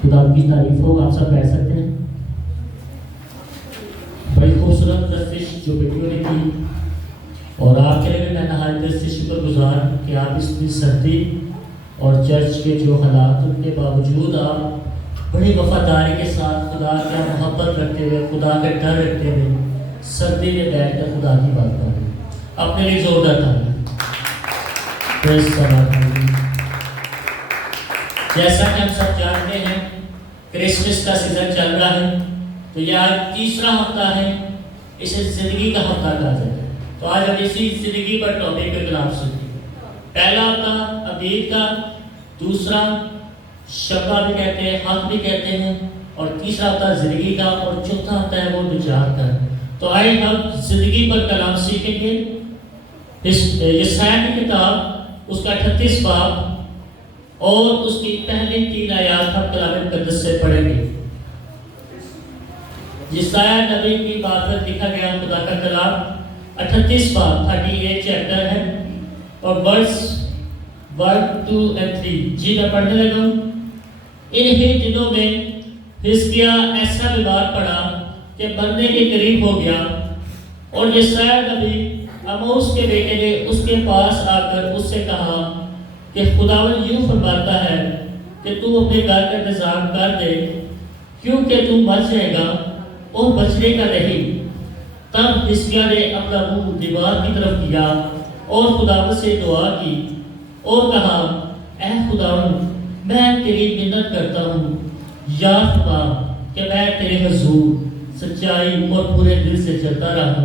خدا کی تعریف ہو. آپ سب بیٹھ سکتے ہیں. بڑی خوبصورت دستش جو بیٹیوں نے کی اور آپ کے لیے میں نہایت دل سے شکر گزار کہ آپ اس کی سردی اور چرچ کے جو حالات ان کے باوجود آپ بڑی وفاداری کے ساتھ خدا کا محبت رکھتے ہوئے خدا کا ڈر رکھتے ہوئے سردی میں بیٹھ کر خدا کی بات کر رہے ہیں. اپنے لیے زوردار تھا. جیسا کہ ہم سب جانتے ہیں کرسمس کا سیزن چل رہا ہے تو یہ آج تیسرا ہفتہ ہے. اسے زندگی کا ہفتہ کہا جاتا ہے. تو آج ہم اسی زندگی پر ٹاپک پہ کلام سنتے ہیں. پہلا ہفتہ عبید کا, دوسرا شبہ بھی کہتے ہیں, حق بھی کہتے ہیں, اور تیسرا ہفتہ زندگی کا, اور چوتھا ہفتہ ہے وہ نجات کا. تو آئے ہم زندگی پر کلام سیکھیں گے. یسایہ کی کتاب اس کا 38 باب اور اس کی پہلی 3 آیات ہم کلام مقدس سے پڑھیں گے. یسایہ نبی کی بات پر لکھا گیا خدا کا کلام 38 باب 38 چیپٹر ہے اور ورس 1, 2 اور 3. جی میں پڑھنے لگا ہوں. انہی دنوں میں حزقیاہ ایسا بیمار پڑا کہ مرنے کے قریب ہو گیا, اور یسایہ نبی اموس کے بیٹے نے اس کے پاس آ کر اس سے کہا کہ خداوند یوں فرماتا ہے کہ تو اپنے گھر کا انتظام کر دے کیونکہ تو مر جائے گا اور بچنے کا نہیں. تب حزقیاہ نے اپنا منہ دیوار کی طرف کیا اور خداوند سے دعا کی اور کہا اے خداوند میں تیری منت کرتا ہوں, یاد رکھا کہ میں تیرے حضور سچائی اور پورے دل سے چلتا رہا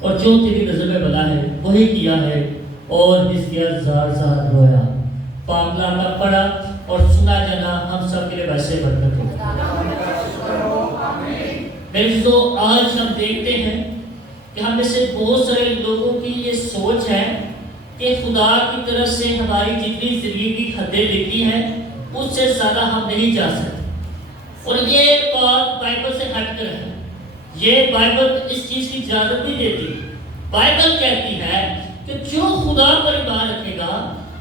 اور جو تیری نظر میں بلا ہے وہی کیا ہے. اور حزقیاہ زار زار رویا. پاک کلام کا پڑھا اور سنا جانا ہم سب کے لیے ویسے برکت ہو. میرے دوستو, آج ہم دیکھتے ہیں کہ ہم میں سے بہت سارے لوگوں کی یہ سوچ ہے کہ خدا کی طرف سے ہماری جتنی زندگی کی حدیں لکھی ہیں اس سے زیادہ ہم نہیں جا سکتے. اور یہ بات بائبل سے ہٹ کر ہے. یہ بائبل اس چیز کی اجازت نہیں دیتی. بائبل کہتی ہے کہ جو خدا پر ایمان رکھے گا,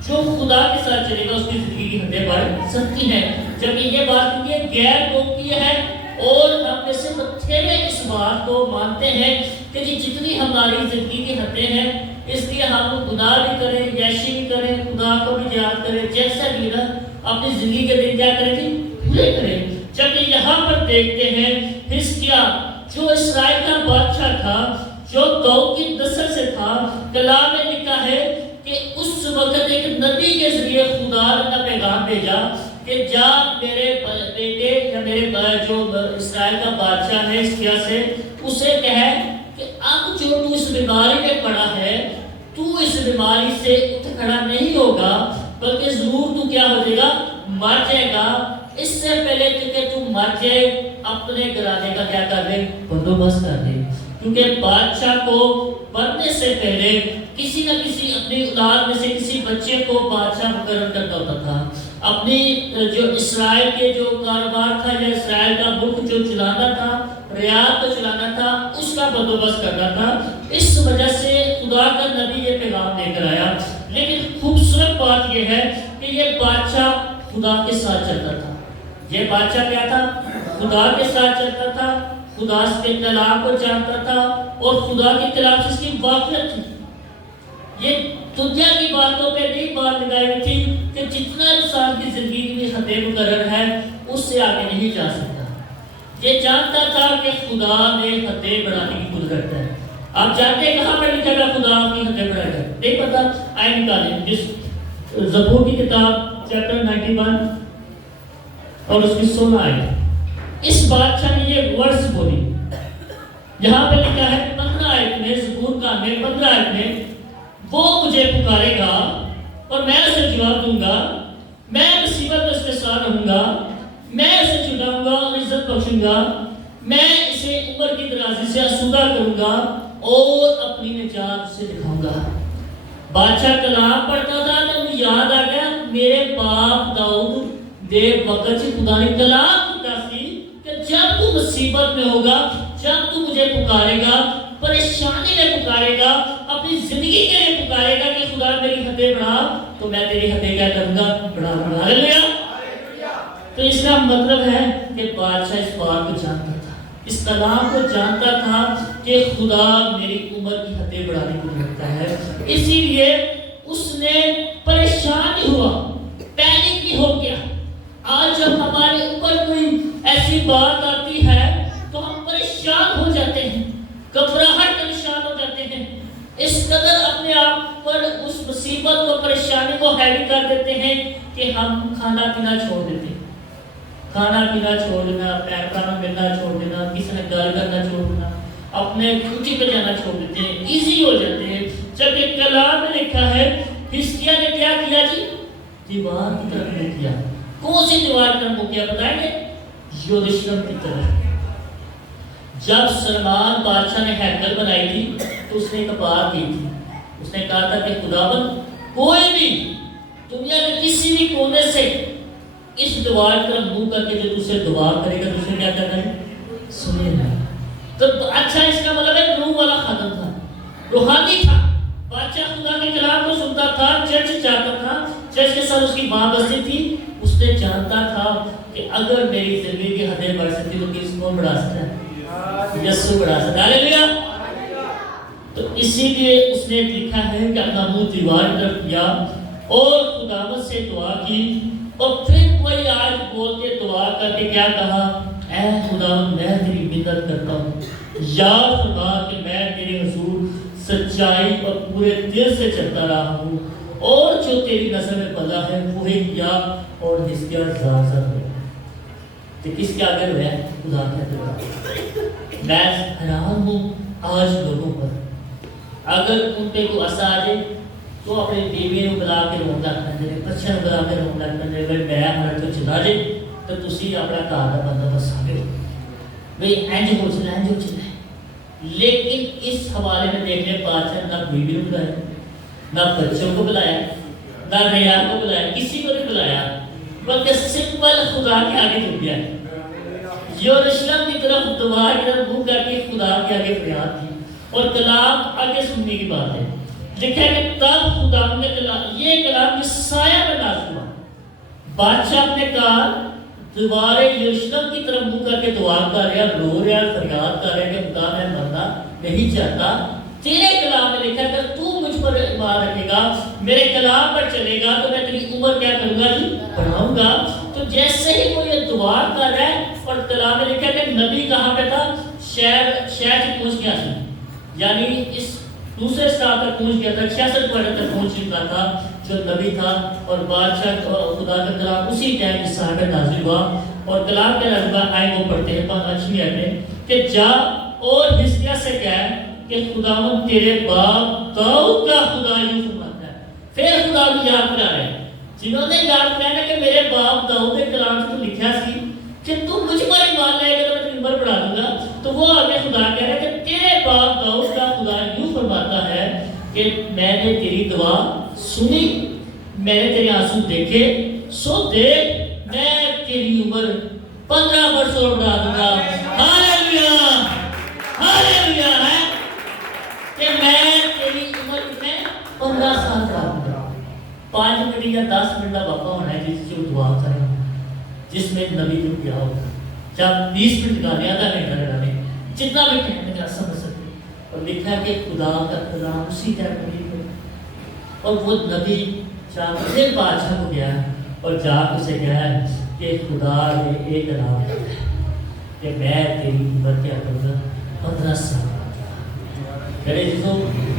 جو خدا کے ساتھ چلے گا, اس کی زندگی کی حدیں بڑھ سکتی ہیں. جبکہ یہ بات یہ غیر موقعی ہے اور ہم میں سے بتھیرے اس بات کو مانتے ہیں کہ جتنی ہماری زندگی کی حدیں ہیں اس لیے ہم گناہ بھی کریں, یاشی بھی کریں, خدا کو بھی یاد کریں, جیسا بھی نا اپنی زندگی کے دن کیا کریں جی پورے کریں. جبکہ یہاں پر دیکھتے ہیں حزقیاہ جو اسرائیل کا بادشاہ تھا, جو داؤد کی نسل سے تھا, کلام میں لکھا ہے کہ اس وقت ایک نبی کے ذریعے خدا نے پیغام بھیجا کہ جا میرے بیٹے یا میرے جو اسرائیل کا بادشاہ ہے حزقیاہ سے اسے کہے کہ اب جو تو اس بیماری میں پڑا ہے تو اس بیماری سے اٹھ کھڑا نہیں ہوگا بلکہ ضرور تو کیا ہو جائے گا, مر جائے گا. اس سے پہلے کہ تو مر جائے اپنے گھرانے کا کیا کر دے, بندوبست کر دے. کیونکہ بادشاہ کو مرنے سے پہلے کسی نہ کسی اپنی اولاد میں سے کسی بچے کو بادشاہ مقرر کرتا ہوتا تھا. اپنی جو اسرائیل کے جو کاروبار تھا یا اسرائیل کا ملک جو چلانا تھا, ریاست کو چلانا تھا, اس کا بندوبست کرنا تھا. اس وجہ سے خدا کا نبی یہ پیغام لے کر آیا. لیکن خوبصورت بات یہ ہے کہ یہ بادشاہ خدا کے ساتھ چلتا تھا. یہ بادشاہ کیا تھا, خدا کے ساتھ چلتا تھا, خدا کے کلام کو جانتا تھا اور خدا کے کلام سے اس کی واقفیت تھی. یہ دنیا کی باتوں پہ نہیں بات لگائی ہوئی تھی کہ جتنا انسان کی زندگی میں حدیں مقرر ہے اس سے آگے نہیں جا سکتا. یہ جانتا تھا کہ خدا نے حدیں بڑھانے کی قدرت ہے. آپ جانتے ہیں کہاں پر لکھا گیا خدا کی حدیں بڑھائے گا, نہیں پتا, آئے نکالیں جس زبور کی کتاب چیپٹر 91 اور اس کی 16 آئے. اس بادشاہ نے یہ ورڈز بولی. یہاں پہ لکھا ہے 15 آیت میں, زبور کا میں 15 آیت میں, وہ مجھے پکارے گا اور میں اسے جواب دوں گا, میں مصیبت میں اس کے ساتھ رہوں گا, میں اسے چھڑاؤں گا اور عزت بخشوں گا, میں اسے عمر کی درازی سے آسودہ کروں گا اور اپنی نجات سے دکھاؤں گا. بادشاہ کلام پڑھتا تھا تو مجھے یاد آ گیا میرے باپ داؤد دے وقت سے خدا نے کلام کیا سی کہ جب تو مصیبت میں ہوگا، جب تو مجھے پکارے گا، پریشانی میں پکارے گا، اپنی زندگی کے لیے پکارے گا کہ خدا میری حدیں بڑھا، تو میں تیری حدیں کیا کروں گا؟ بڑھا دوں گا۔ ہاللیلویہ۔ تو اس کا مطلب ہے کہ بادشاہ اس بات کو جانتا تھا، اس کلام کو جانتا تھا کہ خدا میری عمر کی حدیں بڑھانے کو رکھتا ہے، اسی لیے اس نے پریشان نہیں ہوا، پینک نہیں ہو گیا۔ آج جب ہمارے اوپر کوئی ایسی بات آتی ہے تو ہم پریشان ہو جاتے ہیں، گھبراہٹ پریشان ہو جاتے ہیں، اس قدر اپنے آپ پر اس مصیبت کو، پریشانی کو ہیوی کر دیتے ہیں کہ ہم کھانا پینا چھوڑ دیتے ہیں، کھانا پینا چھوڑ دینا، پیغام ملنا چھوڑ دینا، کسی نے گل کرنا چھوڑ دینا، اپنے ڈیوٹی پہ جانا چھوڑ دیتے ہیں، ایزی ہو جاتے ہیں۔ جبکہ کلام میں لکھا ہے حزقیاہ نے کیا کیا جی؟ دیوار کی طرف منہ کیا۔ کون سی دیوار کی طرف منہ کیا بتائیں گے؟ یروشلم کی طرف۔ جب سلمان بادشاہ نے ہیکل بنائی تھی تو اس نے ایک بات کی تھی، اس نے کہا تھا کہ خداوند کوئی بھی دنیا کے کسی بھی کونے سے اس دیوار کی طرف منہ کر کے جو تجھ سے دعا کرے گا تو اسے کیا کرنا ہے؟ سنے گا۔ تو اچھا، اس کا مطلب ہے روح والا خادم تھا، روحانی تھا، بادشاہ خدا کے کلام کو سنتا تھا، چرچ جاتا تھا، چرچ کے ساتھ اس کی ماں بستی تھی، اس نے جانتا تھا کہ اگر میری زندگی کی حدیں بڑھ سکتی تو کس کون بڑھا سکتا ہے؟ یسوع بڑھا سکتا ہے۔ ہاللیلویہ۔ تو اسی لیے اس نے لکھا ہے کہ اپنا منہ دیوار کی طرف کیا اور خداوند سے دعا کی، اور پھر کوئی آج بول کے دعا کر کے کیا کہا؟ اے خداوند میں تیری منت کرتا ہوں، یاد فرما کہ میں تیرے حضور سچائی اور پورے دل سے چلتا رہا ہوں، اور جو تیری نظر میں بھلا ہے وہی کیا، اور حزقیاہ ذات ہوا۔ تو کس کے آگے ہوا ہے؟ خدا کے آگے۔ میں حیران ہوں آج لوگوں پر، اگر ان پہ کوئی اثر آ جائے تو اپنی بیوی کو بلا کے رونا کرتے، بچوں کو بلا کے رونا کرتے، اگر میں ہمارا تو چلا جائے تو تسی اپنا گھر کا بندوبست کرو بھئی اینج ہو چلا اینج ہو چلا۔ لیکن اس حوالے میں دیکھنے بادشاہ نہ بیوی کو بلایا، نہ بچوں کو بلایا، نہ رعایا کو بلایا، کسی کو نہیں بلایا، بلکہ سمپل خدا کے آگے جھک گیا۔ یروشلم کی طرف دعا کی طرف منہ کر کے خدا کے آگے فریاد کی، اور کلام آگے سننے کی بات ہے۔ لکھا ہے کہ تب خدا نے کلام، یہ کلام کی سایہ میں نازل ہوا۔ بادشاہ نے کہا دوبارہ یروشلم کی طرف منہ کر کے دعا کر رہا، رو رہا، فریاد کر رہا کہ خدا میں مرنا نہیں چاہتا، تیرے کلام میں لکھا ہے کہ تو مجھ پر ایمان رکھے گا، میرے کلام پر چلے گا تو میں تیری عمر کیا کروں گا جی؟ بڑھاؤں گا۔ تو جیسے ہی وہ یہ دعا کر رہا ہے، اور کلام میں لکھا ہے کہ نبی کہاں پہ تھا؟ شہر تک پہنچ گیا تھا، یعنی اس دوسرے سٹاپ تک پہنچ گیا تھا، 66 پوائنٹ تک پہنچ چکا تھا جو نبی تھا، اور بادشاہ خدا کا کلام اسی ٹائم اس صاحب نازل ہوا، اور کلام کے لفظ آئے وہ پڑھتے ہیں 5 آیت میں کہ جا اور حزقیاہ سے کہہ کہ خداوند تیرے باپ داؤد کا خدا یوں فرماتا ہے۔ پھر خدا کو یاد کرا رہے ہیں جنہوں نے یاد کرانا کہ میرے باپ داؤد کے کلام سے تو لکھا سی کہ تم مجھ پر ایمان لائے گا تو میں تیری عمر بڑھا دوں گا، تو وہ آگے خدا کہہ رہا ہے کہ تیرے باپ داؤد کا خدا یوں فرماتا ہے کہ میں نے تیری دعا سنی، میں نے تیرے آنسو دیکھے، سو دیکھ میں تیری عمر 15 برس اور بڑھا دوں گا۔ ہاللیلویہ، ہاللیلویہ ہے کہ میں تیری عمر کتنے 15 سال بڑھا دوں گا۔ 5 منٹ یا 10 منٹ کا وقفہ ہونا ہے جس سے وہ دعا کریں، جس میں نبی کو کیا ہوگا، جب 20 منٹ لگانے، آدھا گھنٹہ لگانے، جتنا بھی ٹائم لگا سمجھ سکتے۔ اور لکھا ہے کہ خدا کا کلام اسی ٹائم نبی کو، اور وہ نبی پھر بادشاہ کو گیا اور جا کے اسے کہا کہ خدا نے ایک کلام کہا ہے کہ میں تیری عمر کیا کروں گا 15 سال۔ میرے جسو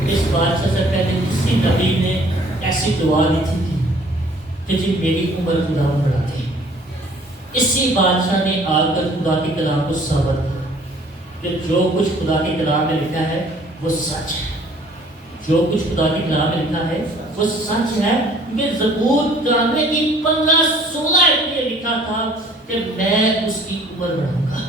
اس بادشاہ سے پہلے کسی نبی نے ایسی دعا نہیں تھی کہ جی میری عمر خدا بڑھا دی۔ اسی بادشاہ نے آ کر خدا کے کلام کو ثابت کیا کہ جو کچھ خدا کے کلام میں لکھا ہے وہ سچ ہے، جو کچھ خدا کے کلام میں لکھا ہے وہ سچ ہے۔ کیونکہ زبور 93 کی 15-16 میں لکھا تھا کہ میں اس کی عمر بڑھاؤں گا،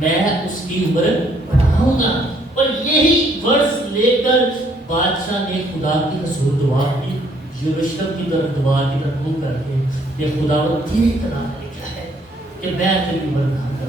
میں اس کی عمر بڑھاؤں گا۔ اور یہی ورس لے کر بادشاہ نے خدا کی حضور دعا کی، یروشلم کی طرف دعا کی طرف منہ کر کے کہ خدا تیرے کلام میں لکھا ہے کہ میں تیری عمر بڑھاؤں گا،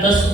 10